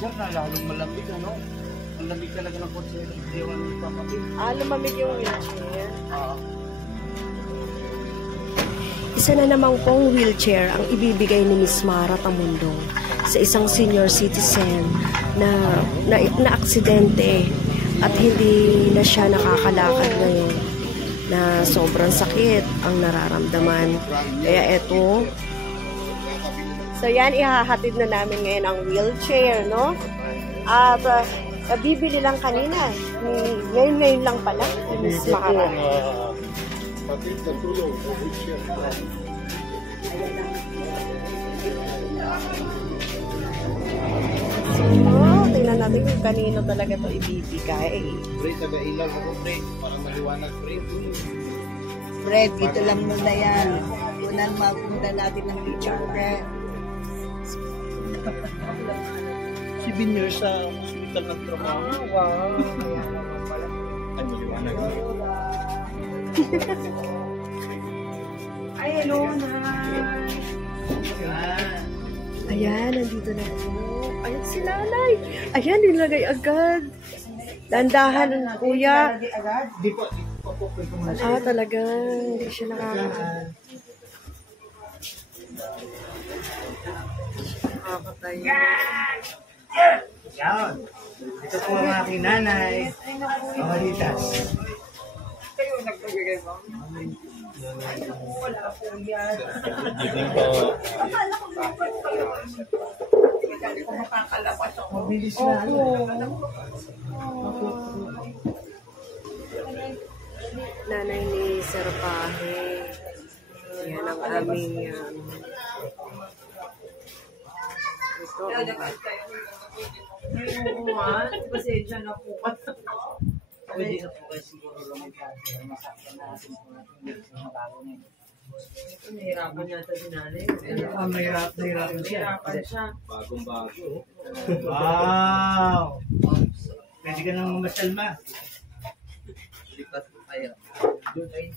sir na lalong malamig, ano? Ang lamig talaga ng kotse. Ewan ng papapit. Lumamig yung wheelchair. Isa na namang pong wheelchair ang ibibigay ni Miss Mara Tamundong sa isang senior citizen na aksidente at hindi na siya nakakalakad ngayon, na sobrang sakit ang nararamdaman. Kaya eto, so yan, ihahatid na namin ngayon ang wheelchair, no? At nabibili lang kanina. Ngayon lang pala, Miss Mara. Pati sa tulong sa wheelchair. Tingnan natin kung kanino talaga ito ibibigay. Pre, taga-ilaw ako, pre. Parang maliwanag, pre. Fred, dito lang muna yan. Unang mapunta natin ng picture, Fred. 7 years sa hospital ng trabaho. Wow. Ay, maliwanag. Ay, hello, Nay. Ayan, nandito na ako. Ayan si Nanay. Ayan, nilagay agad. Dandahan, kuya. Di po po Talaga. Hindi siya nakakataan. Nakakatay. Yan. Ito po ang aking nanay. Amalitas. Kayo nagbibigay mo? Wala po yan. Hindi ko makakalabas ako. Mabilis na. Nanay ni Sir Pahe. Yan ang aming ito. Pasensya na po. Pwede na po kayo siguro masaktan natin sa bago na yun. Nahirapan yata si nanay. Nahirapan siya. Bagong-bago. Wow! Pwede ka nang mamasal, ma. Lipat ko kaya. Doon ay.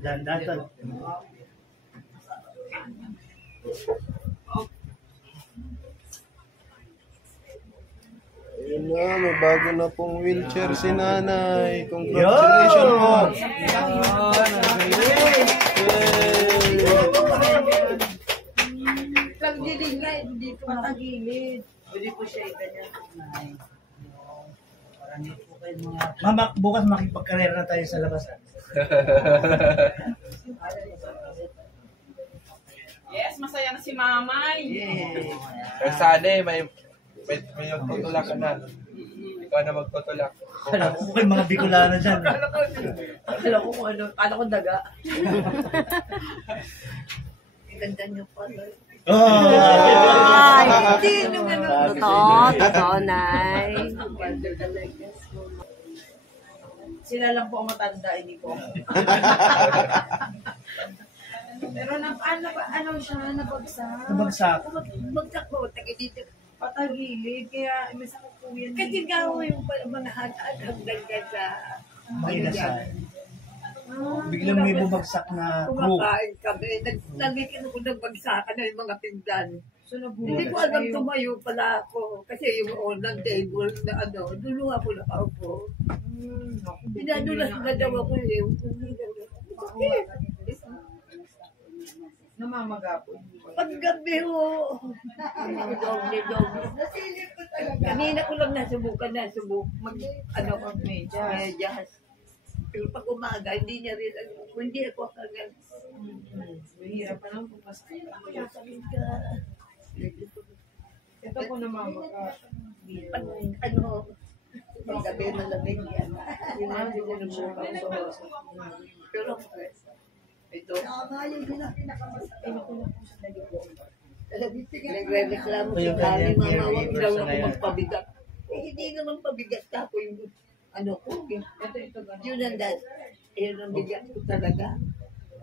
Dandan. Ayun na, may bago na pong wheelchair si nanay. Congratulations po. Pagdilig nga, hindi ko matagilid. Pwede po siya ikanyan. Marami po kayo mga... Mama, bukas makipagkarera na tayo sa labas. Yes, masaya na si Mamay. Yay! Pero sana may magtutulak ka na. Ikaw na magtutulak. Alam ko kayo mga Bicolana dyan. Akala ko kung ano, akala ko daga. Ang ganda niyo pala. Oh! Ay! Hindi naman ano. Totoo, Nay. Sila lang po ang matanda, hindi po. Pero ano siya, nabagsak. Nabagsak. Bagsak po, taga dito. Patagilid, kaya may sakit po yan. Kasi nga ho yung mga hanggang sa... Mainasal. Biglang may bumagsak na crew. Kumakain kami. Nagiging ako ng bagsakan na yung mga pinggan. Hindi ko alam tumayo pala ako. Kasi yung unang table na ano, dulo ako nakaupo. Pinadulas na daw ako eh. Bakit? Namamaga po. Paggabi ho. Doble. Kanina ko lang nasubukan ano ko medyas. Pero pag umaga, hindi niya rin, hindi ako kagad. Mahirap pa lang po kasi. Sabihin ka. Ito po namamaga. Pag ano, paggabi malamig yan. Yun ang sinubukan ko. Pero, ito. Nagre-reklamo si Kali, mama, wag daw ako magpabigat. Hindi naman pabigat ka po yung ano ko. Yun ang dat. Yun ang bigat ko talaga.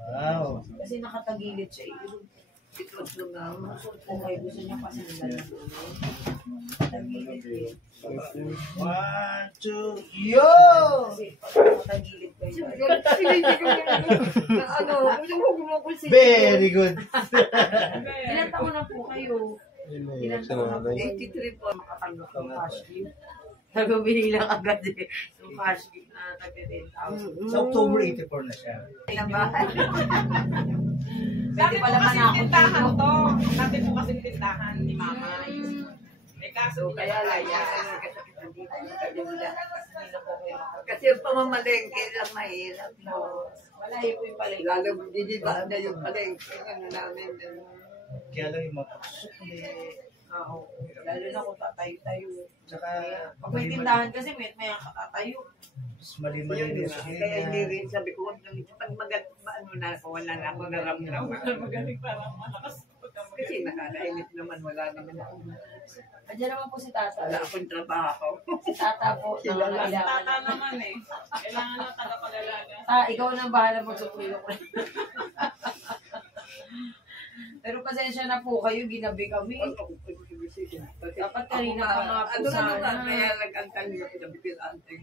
Wow. Kasi nakatagilid siya. Ito nga. Okay, gusto niya pa sila. Tagilid. 1, 2, yo! Kasi nakatagilid ko yun. Ano, yung huwag mo ko si... Very good. Ilan taon na po kayo? Ilang si nanay. 83 po. Makatanggap ng cash gift. Nagubili lang agad eh. Yung cash gift na tag-10,000. Sa October 84 na siya. Ilang ba? Dati Pwede po pala kasing manakot tindahan dito. to. Dati po kasing tindahan ni Mama. May kaso So, niya kaya lang kaya. Kasi yung pamamalengke lang mahirap. No? Wala yung yung pala. Lalo didiba na yung palengke. Ano namin. Kaya lang yung mga pagsukli. Oo. Lalo na kung tatayo-tayo. Tsaka, Pag may tindahan kasi may katatayo. mali-mali Yun rin nga. sa Kaya hindi kanya. rin sabi ko, pag ano na ako, wala na ako naramdaman. Magaling parang malakas. Kasi nakakainit naman, wala naman ako. Andiyan naman po si Tata. Wala akong trabaho. Si Tata po. Sila lang. nangangailangan. Tata naman eh. Kailangan ng tagapag-alaga. Ikaw na bahala magsukulong. Pero pasensya na po kayo, ginabi kami. Dapat kanina pa nga po Ano na sana. naman, kaya nag-antay niya ko sabi ko antay.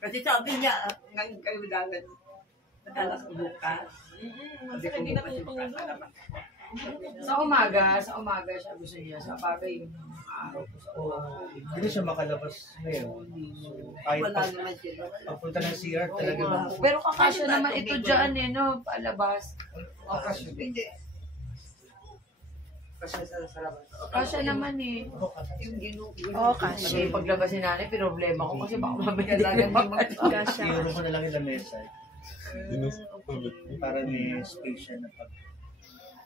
Kasi sabi niya, ngayon kayo dalan. Madalas ko bukas. Sabi ko Hindi na bukas yung tutulog. kasalaman. Sa umaga siya gusto niya. Sa bagay yung araw ko sa umaga. Hindi siya makalabas ngayon. So, kahit Wala naman sila. pagpunta ng CR talaga. Pero kakasya naman ito dyan eh, no? Palabas. Okasyon. Hindi. Kasi sa labas. Kasya naman eh. Yung ginugo. Oo, kasi. Kasi paglabas ni nanay, problema ko kasi baka mamaya Kailangan hindi niya mag- Kasya. Siguro ko na lang yung lamesa. Para may space siya na pag...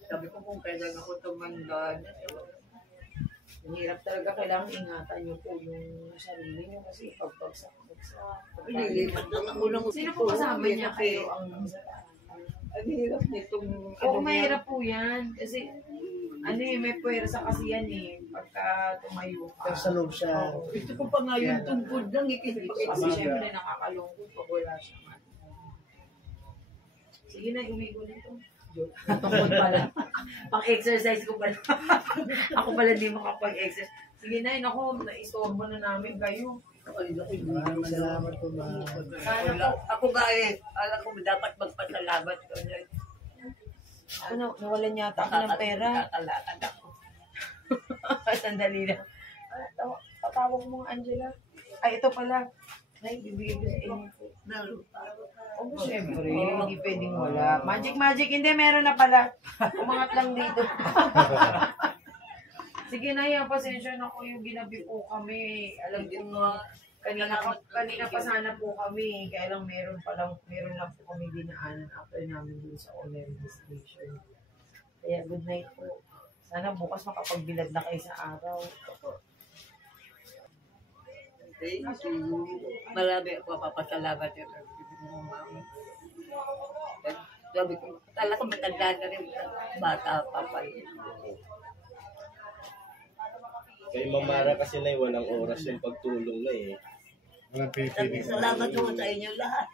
Sabi ko kung kailan ako tumanda. Ang hirap talaga, kailangan ingatan niyo po yung sarili niyo kasi pagbagsak. Lilipat lang ako ng Sino po kasama niya kayo ang Ang hirap nitong... Oo, mahirap po yan. Kasi, ano eh, may puwersa kasi yan eh. Pagka tumayo ka. Pero sa loob siya. Gusto ko pa nga yung tungkod lang. Kasi syempre nakakalungkot pag wala siya. Sige na, umigo nito. Tungkod pala. Pang-exercise ko pala. Ako pala di makapag-exercise. Sige na, naku, na-istorbo na namin kayo. Maraming salamat po, ma'am. Sana po, Ako ba eh, alam ko dapat magpasalamat ko. ano, nawalan yata ako ng pera. Kakalakad ako. Sandali na. Tatawag mo nga, Angela. Ay, ito pala. Nay, bibigyan ko sa inyo po. Oh, syempre, hindi pwedeng wala. Magic, hindi, meron na pala. Umangat lang dito. Sige na yan, pasensya na ko yung ginabi po kami. Alam ko kanina pa sana po kami. Kaya lang meron lang po kami dinaanan after namin dun sa online registration. Kaya good night po. Sana bukas makapagbilad na kayo sa araw. Thank you. Marami ako papasalamat yun. Sabi ko, talaga matanda na rin. Bata pa pa yun. Kay Mamara kasi na walang oras yung pagtulong na eh. Walang pipili. Salamat po sa inyo lahat.